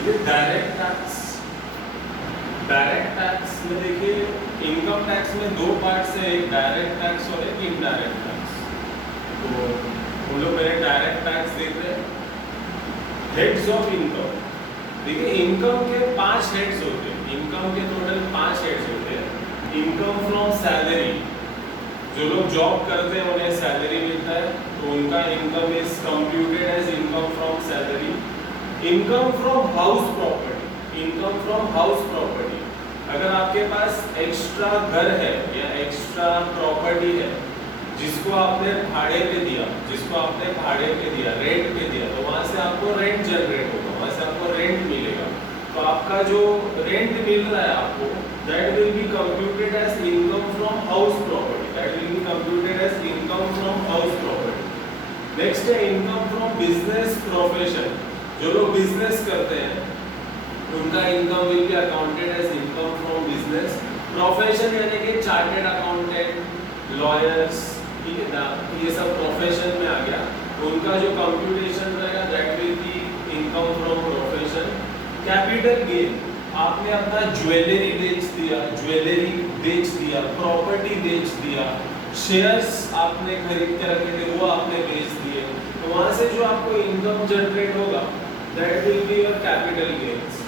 Direct tax, direct tax में देखिए income tax में दो पार्ट है, एक डायरेक्ट टैक्स और एक इनडायरेक्ट टैक्स। तो हम लोग पहले डायरेक्ट टैक्स देख रहे हैं। हेड्स ऑफ इनकम, देखिए इनकम के 5 हेड्स होते हैं, इनकम के टोटल 5 हेड्स होते हैं। इनकम फ्रॉम सैलरी, जो लोग जॉब करते हैं उन्हें सैलरी मिलता है, तो उनका income is computed as income from salary. Income from house property, income from house property, अगर आपके पास एक्स्ट्रा घर है या एक्स्ट्रा प्रॉपर्टी है जिसको आपने भाड़े पे दिया, जिसको आपने भाड़े पे दिया, रेंट पे दिया, तो वहां से आपको रेंट जनरेट होगा, वहां से आपको रेंट मिलेगा। तो आपका जो रेंट मिल रहा है आपको, that will be computed as income from house property, that will be computed as income from house property. Next है इनकम फ्रॉम बिजनेस प्रोफेशन, जो लोग बिजनेस करते हैं उनका income will be accounted as income from business profession, यानी कि chartered accountant, lawyers, ठीक है ना, ये सब प्रोफेशन में आ गया। तो उनका जो कंप्यूटेशन रहेगा that will be income from profession. Capital gain, आपने अपना ज्वेलरी बेच दिया, ज्वेलरी बेच दिया, प्रॉपर्टी बेच दिया, शेयर्स आपने खरीद के रखे थे वो आपने बेच दिए, तो वहां से जो आपको इनकम जनरेट होगा that will be your capital gains.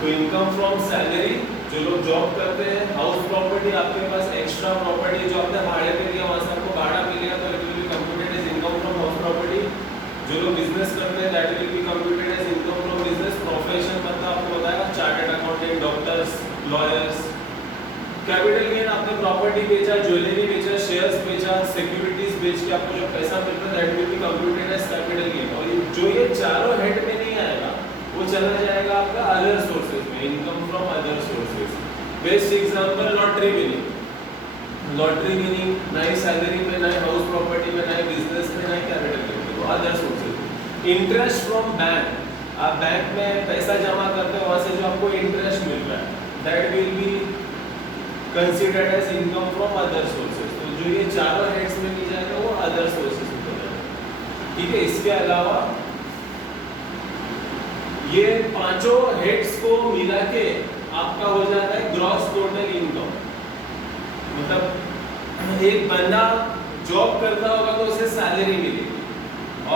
तो इनकम फ्रॉम सैलरी, जो लोग जॉब करते हैं, हाउस प्रॉपर्टी, आपके पास एक्स्ट्रा प्रॉपर्टी जो आपने भाड़े पे दिया वहां से आपको भाड़ा मिलेगा, तो it will be computed as income from house property. जो लोग बिजनेस करते हैं that will be computed as income from business profession, मतलब आपको बताएगा chartered accountant, doctors, lawyers. Capital gain, आपने प्रॉपर्टी बेचा, ज्वेलरी बेचा, शेयर्स बेचा, सिक्योरिटीज बेच के आपको जो पैसा मिलता है that will be computed as capital gain. और जो ये चारों हेड में नहीं आएगा वो चला जाएगा आपका अदर सोर्सेज में, income from other sources. Best example lottery winning, lottery winning ना ही सैलरी में, ना ही हाउस प्रॉपर्टी में, ना ही बिजनेस में, ना ही कैपिटल गेन में, वो other sources. Interest from bank, आप बैंक में पैसा जमा करते हो वहां से जो आपको इंटरेस्ट मिल रहा है that will be considered as income from other sources. तो जो ये चारों हेड्स में नहीं जाएगा वो अदर सोर्सेज में जाएगा, ठीक है। इसके अलावा ये पांचों हेड्स को मिला के आपका हो जाता है ग्रॉस टोटल इनकम। मतलब एक बंदा जॉब करता होगा तो उसे सैलरी मिलेगी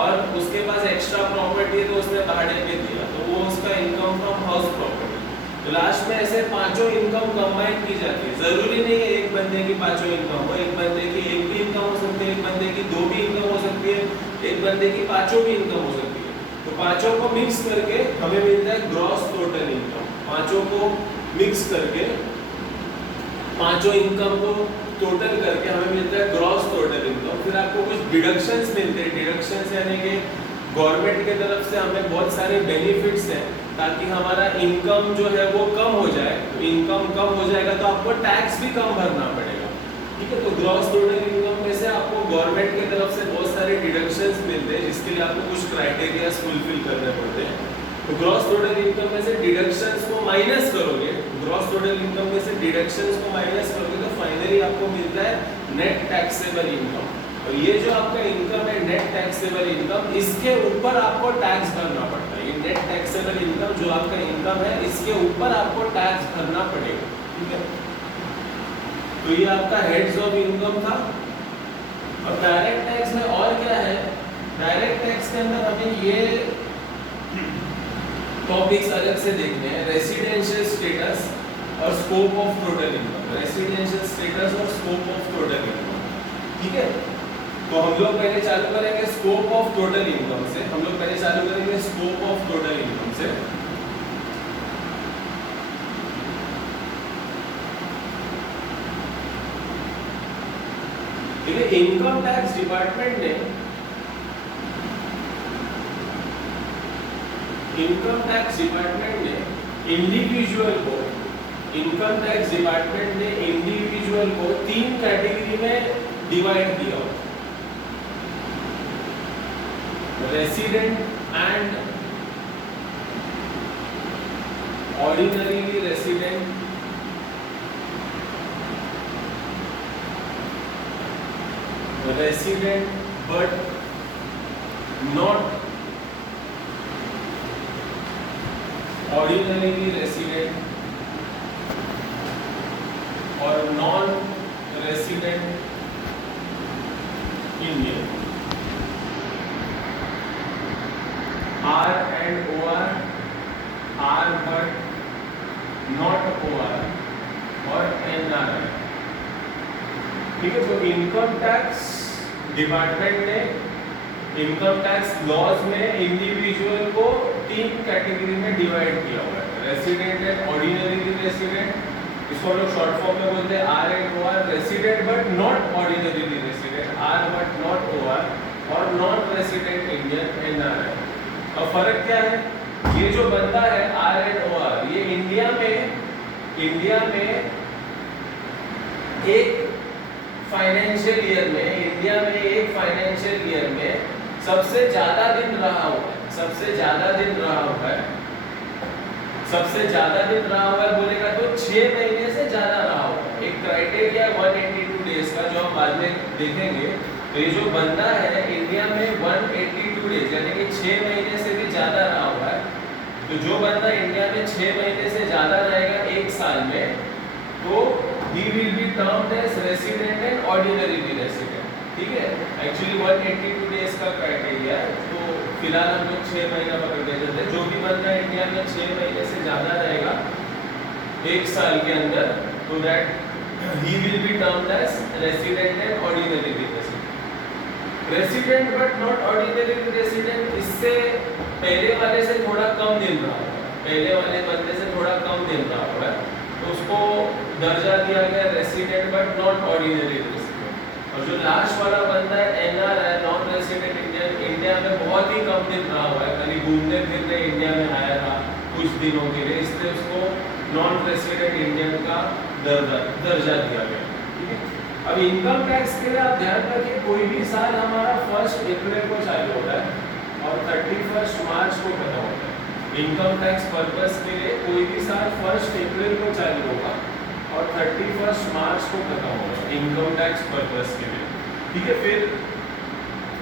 और उसके पास एक्स्ट्रा प्रॉपर्टी है तो उसने भाड़े पे दिया, तो वो उसका इनकम फ्रॉम हाउस प्रॉपर्टी। तो लास्ट में ऐसे पांचों इनकम कंबाइन की जाती है। जरूरी नहीं है एक बंदे की पांचों इनकम हो, एक बंदे की एक भी इनकम हो सकती है, एक बंदे की दो भी इनकम हो सकती है, एक बंदे की पांचों भी इनकम हो सकती है। तो पांचों को मिक्स करके हमें मिलता है ग्रॉस टोटल इनकम। पांचों को मिक्स करके, पांचों इनकम को टोटल करके हमें मिलता है ग्रॉस टोटल इनकम। फिर आपको कुछ डिडक्शंस मिलते हैं। डिडक्शंस यानी कि गवर्नमेंट की तरफ से हमें बहुत सारे बेनिफिट्स हैं ताकि हमारा इनकम जो है वो कम हो जाए। तो इनकम कम हो जाएगा तो आपको टैक्स भी कम भरना पड़ेगा, ठीक है। तो ग्रॉस टोटल इनकम में से आपको गवर्नमेंट की तरफ से बहुत सारे डिडक्शंस मिलते हैं जिसके लिए आपको कुछ क्राइटेरिया फुलफिल करने पड़ते हैं। तो ग्रॉस टोटल इनकम में से डिडक्शंस को माइनस करोगे, ग्रॉस टोटल इनकम में से डिडक्शंस को माइनस करोगे तो फाइनली आपको मिलता है नेट टैक्सेबल इनकम। और ये जो आपका इनकम है नेट टैक्सेबल इनकम, इसके ऊपर आपको टैक्स भरना पड़ता है। ये नेट टैक्सेबल इनकम जो आपका इनकम है इसके ऊपर आपको टैक्स भरना पड़ेगा, ठीक है। तो ये आपका हेड्स ऑफ इनकम था। और डायरेक्ट टैक्स में और क्या है, डायरेक्ट टैक्स के अंदर हमें ये टॉपिक्स अलग से देखने हैं। रेसिडेंशियल स्टेटस और scope of total income, residential status और स्कोप ऑफ टोटल इनकम, ठीक है। तो हम लोग पहले चालू करेंगे स्कोप ऑफ टोटल इनकम से। हम लोग पहले चालू करेंगे स्कोप ऑफ टोटल इनकम से। इनकम टैक्स डिपार्टमेंट ने इंडिविजुअल को, इनकम टैक्स डिपार्टमेंट ने इंडिविजुअल को 3 कैटेगरी में डिवाइड किया, resident and ordinarily resident, resident but not ordinary resident और non resident Indian, R and O R but not O R और N R I. ठीक है, तो इनकम टैक्स डिपार्टमेंट ने इनकम टैक्स लॉज में individual को 3 category में divide किया हुआ है, रेसिडेंट एंड ऑर्डिनरी रेसिडेंट, इसको हम लोग शॉर्ट फॉर्म में बोलते हैं R and O R, resident but not ordinary resident R but not O R, और non resident Indian N R I. अब फर्क क्या है, ये जो बंदा है आर एंड ओ आर, ये इंडिया में एक फाइनेंशियल ईयर में सबसे ज्यादा दिन रहा हुआ है, सबसे ज्यादा दिन रहा हुआ है बोलेगा तो 6 महीने से ज्यादा रहा हुआ है। एक क्राइटेरिया 182 डेज का, जो हम बाद में देखेंगे। तो ये जो बंदा है इंडिया में 182 डेज यानी कि 6 महीने से भी ज्यादा रहा हुआ है, तो जो बंदा इंडिया में 6 महीने से ज्यादा रहेगा 1 साल में, तो he will be termed as resident and ordinary resident। ठीक है, एक्चुअली 182 डेज का क्राइटेरिया है, तो फिलहाल हम लोग 6 महीना पकड़ के चलते हैं। जो भी बंदा इंडिया में 6 महीने से ज्यादा रहेगा 1 साल के अंदर, तो that he will be termed as resident and ordinary resident। Resident but not ordinary resident, इससे पहले वाले से थोड़ा कम दिन रहा होगा, पहले वाले बंदे से थोड़ा कम दिन रहा होगा, तो उसको दर्जा दिया गया resident but not ordinary resident. और जो लास्ट वाला बंदा है एनआर है, नॉन रेसिडेंट इंडियन, इंडिया में बहुत ही कम दिन रहा हुआ है, खाली घूमने फिरने इंडिया में आया था कुछ दिनों के लिए, इसलिए उसको नॉन रेसिडेंट इंडियन का दर्जा दिया गया। ठीक है, अब इनकम टैक्स के लिए आप ध्यान रखिए, कोई भी साल हमारा 1 अप्रैल को चालू होता है और 31 मार्च को खत्म होता है। इनकम टैक्स पर्पस के लिए कोई भी साल 1 अप्रैल को चालू होगा और 31 मार्च को खत्म होगा इनकम टैक्स पर्पस के लिए। ठीक है, फिर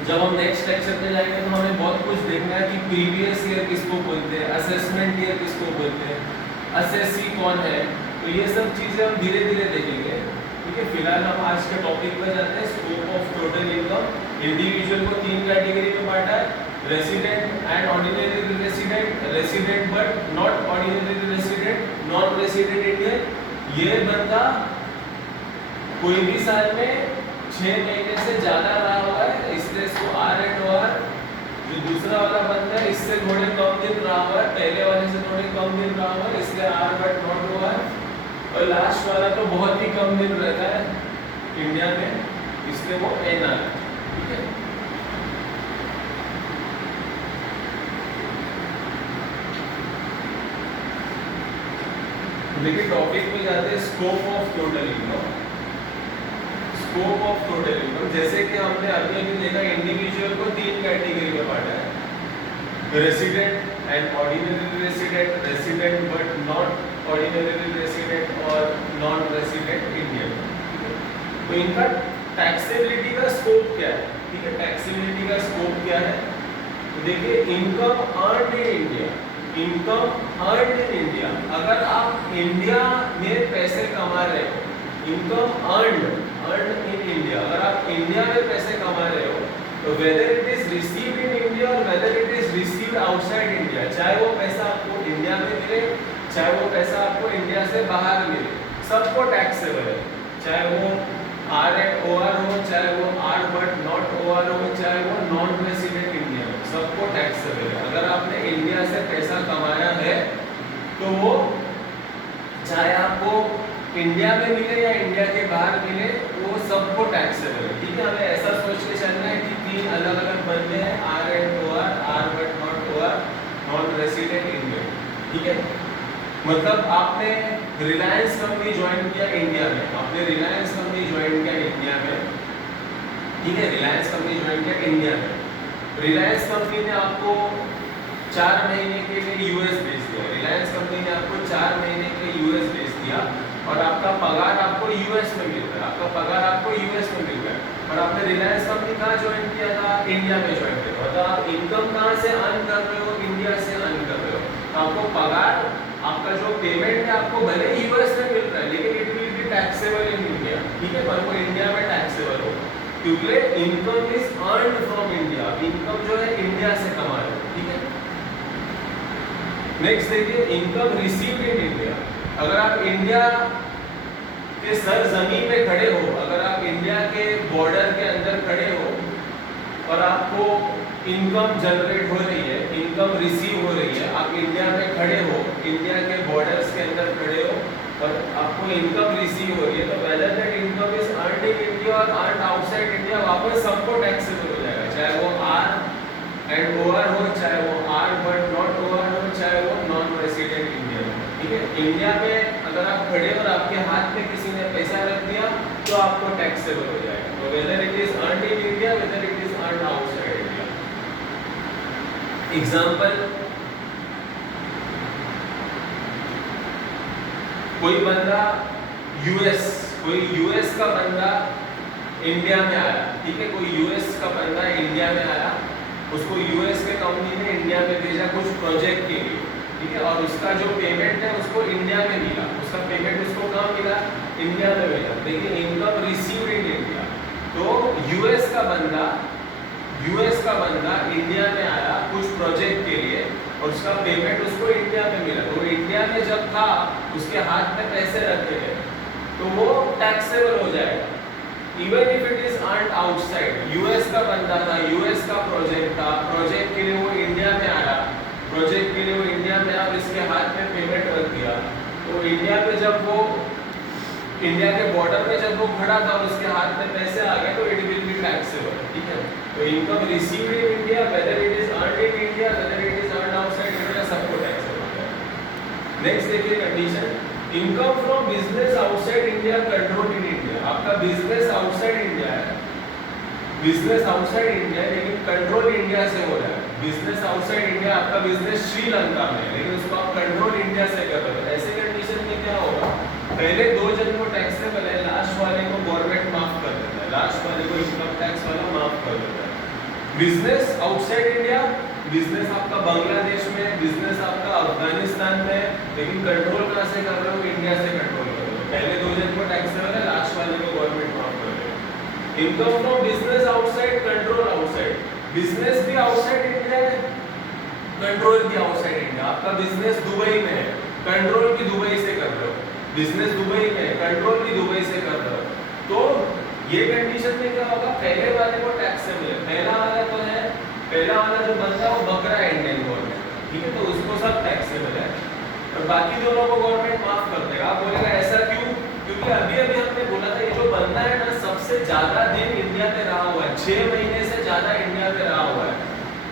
जब हम नेक्स्ट लेक्चर पे जाएंगे तो हमें बहुत कुछ देखना है कि प्रीवियस ईयर किसको बोलते हैं, असेसमेंट ईयर किसको बोलते हैं, असेसी कौन है, तो ये सब चीजें हम धीरे धीरे देखेंगे। ठीक है, फिलहाल हम आज के टॉपिक पर जाते हैं, scope of total income. Individual को 3 कैटेगरी में बांटा है, resident and ordinary resident, resident but not ordinary resident, non resident Indian. ये बंदा कोई भी साल में 6 महीने से ज्यादा रहा हुआ है, इसलिए इसको आर एंड ओ आर। जो दूसरा वाला बंदा है इससे थोड़े कम दिन रहा हुआ है, पहले वाले से थोड़े कम दिन रहा हुआ है, इसलिए R but not O R. और लास्ट वाला तो बहुत ही कम दिन रहता है इंडिया में, इसलिए वो एन आर। ठीक है, देखिए टॉपिक में जाते हैं, scope of total income. Scope of total income, जैसे कि हमने अभी देखा इंडिविजुअल को 3 कैटेगरी में बांटा है, resident and ordinary resident, resident but not ordinary resident और नॉन रेसिडेंट इंडियन। तो इनका टैक्सेबिलिटी का स्कोप क्या है? ठीक है, टैक्सेबिलिटी का स्कोप क्या है? तो देखिए, income earned in India, income earned in India, अगर आप इंडिया में पैसे कमा रहे हो, इनकम अर्न्ड इन इंडिया, अगर आप इंडिया में पैसे कमा रहे हो, तो whether it is received in India और whether it is received outside India, चाहे वो पैसा आपको इंडिया में मिले, चाहे वो पैसा आपको इंडिया से बाहर मिले, सबको टैक्सेबल है। चाहे वो आर एंड ओ आर हो, चाहे वो R but not O R हो, चाहे वो नॉन रेसिडेंट इंडिया हो, सबको टैक्सेबल है। अगर आपने इंडिया से पैसा कमाया है तो वो चाहे आपको इंडिया में मिले या इंडिया के बाहर मिले, वो सबको टैक्सेबल है। ठीक है, हमें ऐसा सोच के चलना है कि 3 अलग अलग बंदे हैं, R and O R but not O R, non resident Indian. ठीक है, मतलब आपने रिलायंस कंपनी ज्वाइन किया इंडिया में, आपने रिलायंस कंपनी ज्वाइन किया इंडिया में। ठीक है, रिलायंस कंपनी ज्वाइन किया इंडिया में, रिलायंस कंपनी ने आपको 4 महीने के लिए यूएस भेज दिया, रिलायंस कंपनी ने आपको 4 महीने के लिए यूएस भेज दिया और आपका पगार आपको यूएस में मिल रहा है, आपका पगार आपको यूएस में मिल रहा है, और आपने रिलायंस कंपनी कहाँ ज्वाइन किया था? इंडिया में ज्वाइन किया था। तो आप इनकम कहाँ से अर्न कर रहे हो? इंडिया से अर्न कर रहे हो। आपको पगार, आपका जो पेमेंट है आपको भले यूएस में मिल रहा है लेकिन it will be taxable in India, ठीक है, पर वो इंडिया में टैक्सेबल होगा क्योंकि income is earned from India, income जो है इंडिया से कमा रहे हो, ठीक है। नेक्स्ट देखिए इनकम रिसीव्ड इन इंडिया। अगर आप इंडिया के सर जमीन पे खड़े हो, अगर आप इंडिया के बॉर्डर के अंदर खड़े हो और आपको इनकम जनरेट हो रही है, इनकम रिसीव हो रही है, आप इंडिया में खड़े हो, इंडिया के बॉर्डर्स के अंदर खड़े हो और आपको इनकम रिसीव हो रही है, तो whether that income is earned in India और अर्न्ड आउटसाइड इंडिया, वापस सबको टैक्सेबल हो जाएगा, चाहे वो आर एंड ओआर हो, चाहे वो आर बट नॉट ओआर हो, चाहे वो नॉन रेसिडेंट इंडियन हो, ठीक है। इंडिया में अगर आप खड़े और आपके हाथ में किसी ने पैसा रख दिया तो आपको टैक्सेबल हो जाएगा, तो whether it is earned in India, whether it is earned outside India. Example, कोई बंदा कोई यूएस का बंदा इंडिया में आया, ठीक है, कोई यूएस का बंदा इंडिया में आया, उसको यूएस के कंपनी ने इंडिया में भेजा कुछ प्रोजेक्ट के लिए, ठीक है, और उसका जो पेमेंट है उसको इंडिया में मिला, उसका पेमेंट उसको कहाँ मिला, इंडिया में मिला, लेकिन इनकम रिसीव्ड इन इंडिया। तो यूएस का बंदा इंडिया में आया कुछ प्रोजेक्ट के लिए और उसका पेमेंट उसको इंडिया में मिला, तो इंडिया में जब था उसके हाथ में पैसे रखे गए तो वो टैक्सेबल हो जाएगा, even if it is earned outside. US का बंदा था, यूएस का प्रोजेक्ट था, प्रोजेक्ट के लिए वो इंडिया में आया, प्रोजेक्ट के लिए वो इंडिया में आया, इसके हाथ में पेमेंट रख दिया, तो इंडिया पे जब वो इंडिया के बॉर्डर पे जब वो खड़ा था और उसके हाथ में पैसे आ गए तो इट विल बी टैक्सेबल, ठीक है। तो income received in India, whether it is earned in India, whether it is earned outside India, सबको टैक्सेबल हो जाएगा। नेक्स्ट देखिए condition, income from business outside India control in India. आपका business outside India है, business outside India है लेकिन control India से हो रहा है। बिजनेस आउटसाइड इंडिया, आपका बिजनेस श्रीलंका में है लेकिन उसको आप कंट्रोल इंडिया से कर रहे हो, ऐसे कंडीशन में क्या होगा, पहले दो जन को टैक्सेबल है, लास्ट वाले को गवर्नमेंट माफ कर देता है, लास्ट वाले को इनकम टैक्स वाला माफ कर देता है। बिजनेस आउटसाइड इंडिया, बिजनेस आपका बांग्लादेश में, बिजनेस आपका अफगानिस्तान में, लेकिन कंट्रोल कहां से कर रहे हो, इंडिया से कंट्रोल कर रहे हो, पहले दो जन को टैक्सेबल है, लास्ट वाले को गवर्नमेंट माफ कर देगा। Income from business outside, control outside, business भी आउटसाइड इंडिया है, कंट्रोल भी आउटसाइड इंडिया। आपका बिजनेस दुबई में है, कंट्रोल भी दुबई से कर रहे हो, बिजनेस दुबई में है, कंट्रोल भी दुबई से कर रहे हो, तो ये कंडीशन में क्या होगा, पहले वाले को टैक्सेबल है, पहला वाला जो बंदा है वो बकरा है इंडियन गवर्नमेंट, ठीक है, तो उसको सब टैक्सेबल है और बाकी दोनों को गवर्नमेंट माफ कर देगा। आप बोलेगा ऐसा क्यों, क्योंकि अभी हमने बोला था ये जो बंदा है ना सबसे ज्यादा दिन इंडिया में रहा हुआ है, 6 महीने से ज्यादा इंडिया में रहा हुआ है,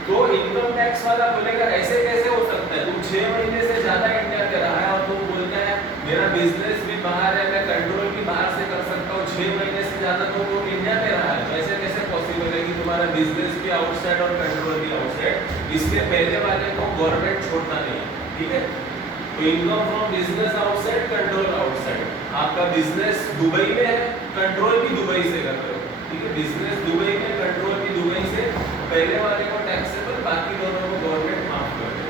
तो इनकम टैक्स वाला बोलेगा ऐसे कैसे हो सकता है, तुम 6 महीने से ज्यादा इंडिया में रहा है और तुम बोलते हैं मेरा बिजनेस भी बाहर है, मैं कंट्रोल भी बाहर से कर सकता हूँ, 6 महीने से ज्यादा तो वो इंडिया में रहा है, तो ऐसे कैसे पॉसिबल है कि तुम्हारा बिजनेस भी आउटसाइड और कंट्रोल भी आउटसाइड, इसके पहले वाले को गवर्नमेंट छोड़ता नहीं है, ठीक है। तो income from business outside, control outside, आपका बिजनेस दुबई में है, कंट्रोल भी दुबई से कर रहे हो, ठीक है, बिजनेस दुबई में, कंट्रोल भी दुबई से, पहले वाले को टैक्सेबल, बाकी दोनों को गवर्नमेंट माफ कर दे।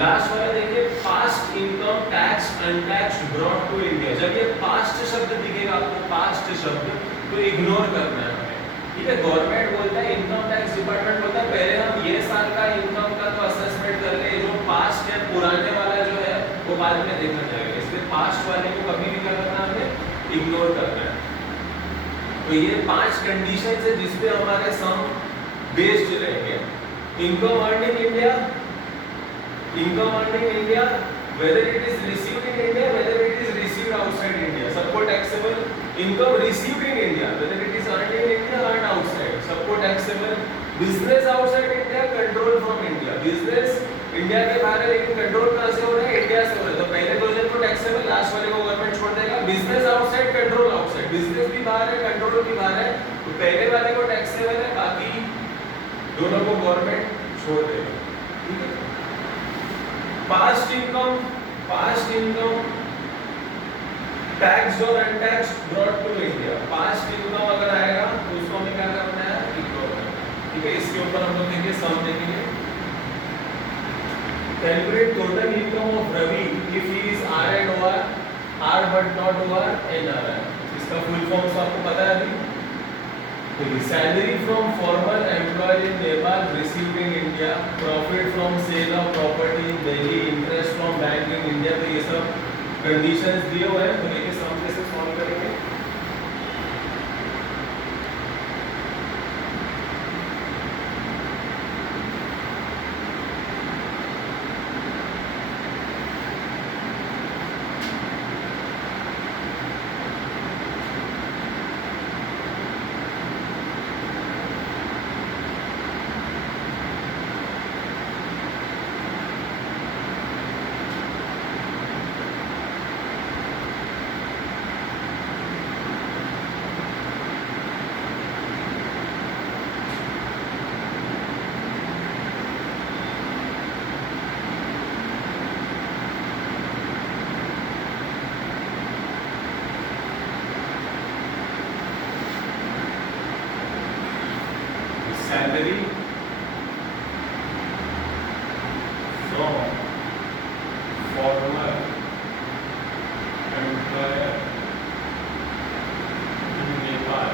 लास्ट वाला देखिए, past income tax untaxed brought to India. जब ये पास्ट शब्द दिखेगा आपको, पास्ट शब्द, तो इग्नोर करना है हमें, ठीक है। गवर्नमेंट बोलता है, इनकम टैक्स डिपार्टमेंट बोलता है पहले हम ये साल का इनकम का तो असेसमेंट कर ले, जो पास्ट है पुराने वाला जो है वो बाद में देखा जाएगा, इसलिए पास्ट वाले को कभी भी क्या करना है, हमें इग्नोर करना है। तो ये 5 कंडीशन है जिसपे हमारे सम बेस्ड रहेंगे। Income earned in India, income earned in India, whether it is received in India, whether it is received outside India, सबको taxable. Income received in India, whether it is earned in India, earned outside, सबको taxable. Business outside India, control from India, business India के बाहर है लेकिन control कहां से हो रहा है, इंडिया से हो रहा है, तो पहले दो जन को टैक्सेबल, लास्ट वाले को गवर्नमेंट छोड़ देगा। Business outside, control outside, business भी बाहर है, कंट्रोल भी बाहर है, तो पहले वाले को टैक्सेबल है, बाकी दोनों को गवर्नमेंट छोड़ देगा, ठीक है। पास्ट इनकम टैक्स और untaxed brought to India, past income अगर आएगा तो उसको हमें क्या करना है, इग्नोर करना है, ठीक है। इसके ऊपर हम लोग देखिए सम देखेंगे। Calculate total income of Ravi if he is R and O R, R but not O R N R I. इसका फुल फॉर्म तो आपको पता है अभी। Salary from former employed in Nepal received in India, profit from sale of property in Delhi, interest from bank in India. तो ये सब conditions दिए हुए हैं, तो देखिए सम कैसे सॉल्व करेंगे। Salary from former employer in Nepal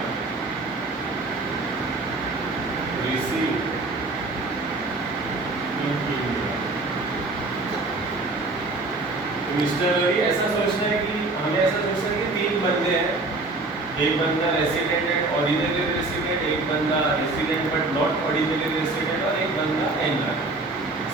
received in India। Mister Ravi ऐसा सोचना है कि हमें ऐसा सोचना है कि तीन बंदे हैं, एक बंदा रेसिडेंट है ऑर्डिनरी रेसिडेंट, एक बंदा resident but not ordinary resident और एक बंदा NR.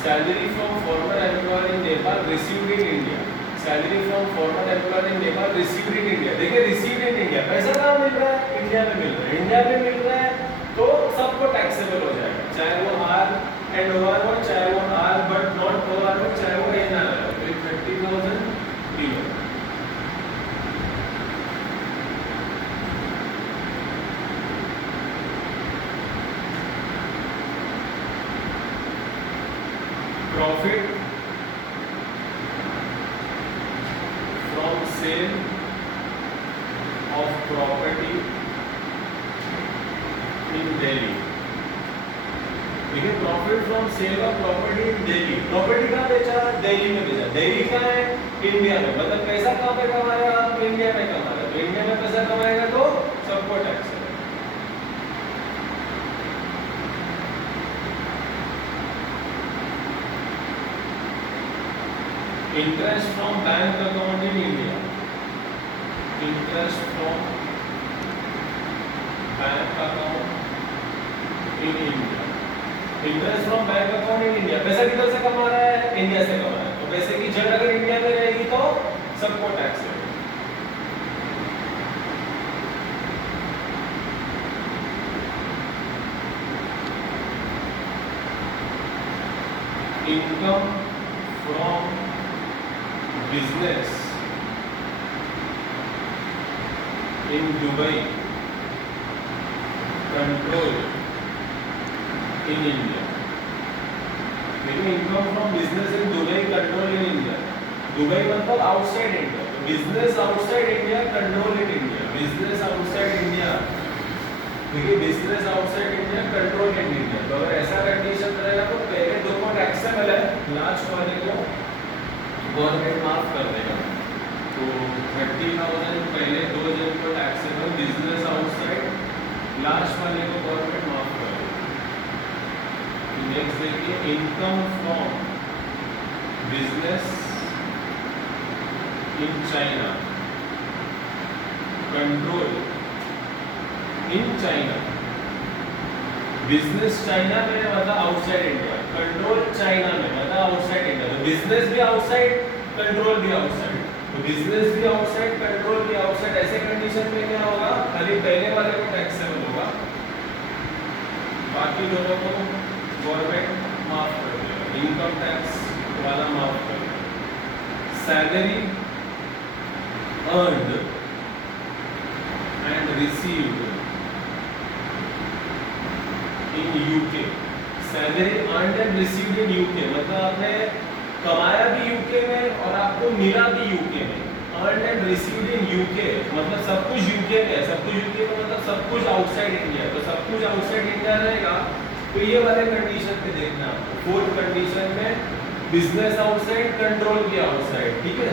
Salary from former employer in Nepal received in India, salary from former employer in Nepal received in India. देखिए रिसीव्ड इन इंडिया, पैसा कहाँ मिल रहा है? इंडिया में मिल रहा है। इंडिया में मिल रहा है तो सबको टैक्सेबल हो जाएगा, चाहे वो आर एंड ओ आर हो, चाहे वो R but not O R हो, चाहे वो एनआर हो। तो 30,000 below. Profit from sale of property in Delhi। देखिए profit from sale of property in Delhi, property कहाँ बेचा? दिल्ली में बेचा। दिल्ली कहाँ है? इंडिया में। मतलब पैसा कहाँ पे कमाया? इंडिया में कमाया। तो इंडिया में पैसा कमाएगा तो सबको टैक्स है। Interest from bank account in India, interest from bank account in India, interest from bank account in India। पैसा किधर से कमा रहा है? इंडिया से कमा रहा है। तो पैसे की जड़ अगर इंडिया में रहेगी तो सबको टैक्स है। Income from business in Dubai control in India। देखिए income from business in Dubai control in India. Dubai मतलब आउटसाइड इंडिया, तो business outside India control in India. Business outside India, देखिए business outside India control in India. तो अगर ऐसा condition रहेगा तो पहले दोनों टैक्सेबल है, लास्ट वाले को गवर्नमेंट माफ कर देगा। तो 30,000 पहले दो जन को टैक्सेबल, बिजनेस आउटसाइड, लास्ट वाले को गवर्नमेंट माफ कर देगा। नेक्स्ट देखिए income from business in China control in China. Business China में मतलब आउटसाइड इंडिया, कंट्रोल चाइना में मतलब आउटसाइड इंडिया। तो बिजनेस भी आउटसाइड, कंट्रोल भी आउटसाइड। तो बिजनेस भी आउटसाइड, कंट्रोल भी आउटसाइड। ऐसे कंडीशन में क्या होगा? खाली पहले वाले को टैक्सेबल होगा, बाकी दोनों को गवर्नमेंट माफ कर देगा, इनकम टैक्स वाला माफ कर देगा। Salary earned and received in UK, salary earned and received in UK मतलब आपने कमाया भी यूके में और आपको मिला भी यूके में। Earned and received in UK मतलब सब कुछ यूके में है, सब कुछ यूके में मतलब सब कुछ आउटसाइड इंडिया। तो सब कुछ आउटसाइड इंडिया रहेगा तो ये वाले कंडीशन पे देखना आपको। फोर्थ कंडीशन में बिजनेस आउटसाइड, कंट्रोल भी आउटसाइड, ठीक है।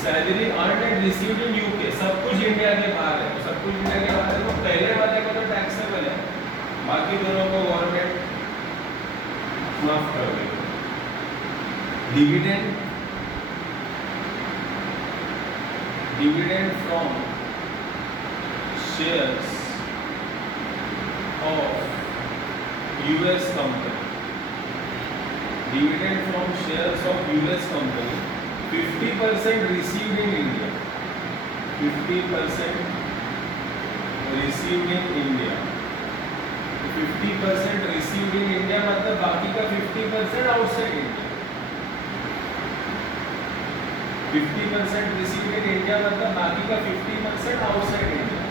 Salary earn and received in UK, सब कुछ इंडिया के बाहर है, तो सब कुछ इंडिया के बाहर है, तो पहले वाले को तो टैक्सेबल है, बाकी दोनों को गवर्नमेंट माफ कर देगी। Dividend, dividend from shares of US company, dividend from shares of US company 50% received in India, 50% received in India, 50% received in India मतलब बाकी का 50% outside India, 50% received in India मतलब बाकी का 50% outside India।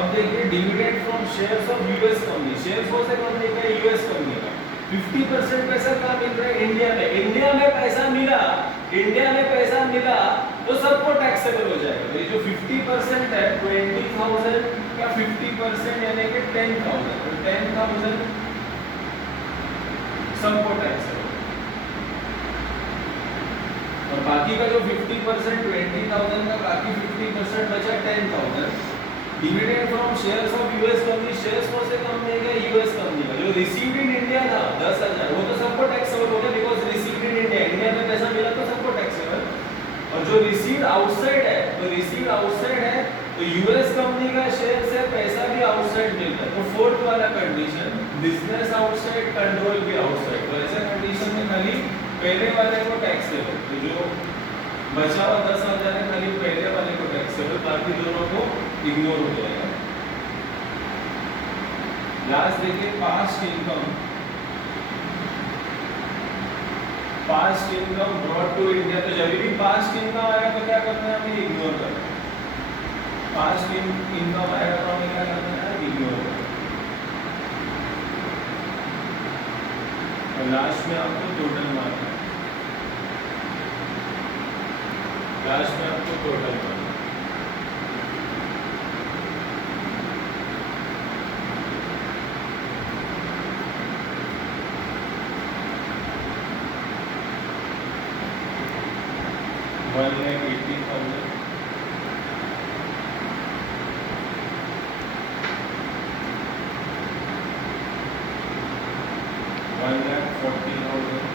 अब देखिए dividend from shares of US company, shares कौन से कंपनी का, यूएस कंपनी का, 50% पैसा कहाँ मिल रहा है, इंडिया में। इंडिया में पैसा मिला, इंडिया में पैसा मिला तो सबको टैक्सेबल हो जाएगा। तो ये जो 50% है 20,000 का 50% यानी कि 10,000, तो 10,000 सबको टैक्सेबल, और बाकी का जो 50% 20,000 का बाकी 50% बचा 10,000। Dividend from shares of US company, shares कौन से कंपनी का, यूएस कंपनी का, जो रिसीव्ड इन इंडिया था 10,000, वो तो सबको टैक्सेबल हो गया, because received in India, India में पैसा मिला तो सबको टैक्सेबल। और जो रिसीव्ड आउटसाइड है, तो रिसीव्ड आउटसाइड है तो यूएस कंपनी का शेयर से पैसा भी आउटसाइड मिलता है। तो फोर्थ वाला कंडीशन, बिजनेस आउटसाइड, कंट्रोल भी आउटसाइड, तो ऐसे कंडीशन में खाली पहले वाले को टैक्सेबल, तो जो बचा हुआ 10,000 है खाली पहले वाले को टैक्सेबल, बाकी दोनों को इग्नोर हो जाएगा। लास्ट देखिए past income, past income brought to India, तो जब भी पास्ट इनकम आएगा तो क्या करना है, हमें इग्नोर करना है। पास्ट इनकम आएगा तो हमें क्या करना है, इग्नोर करना है। और लास्ट में आपको टोटल मारना है, लास्ट में आपको टोटल मारना है। $1,80,000, 1,40,000,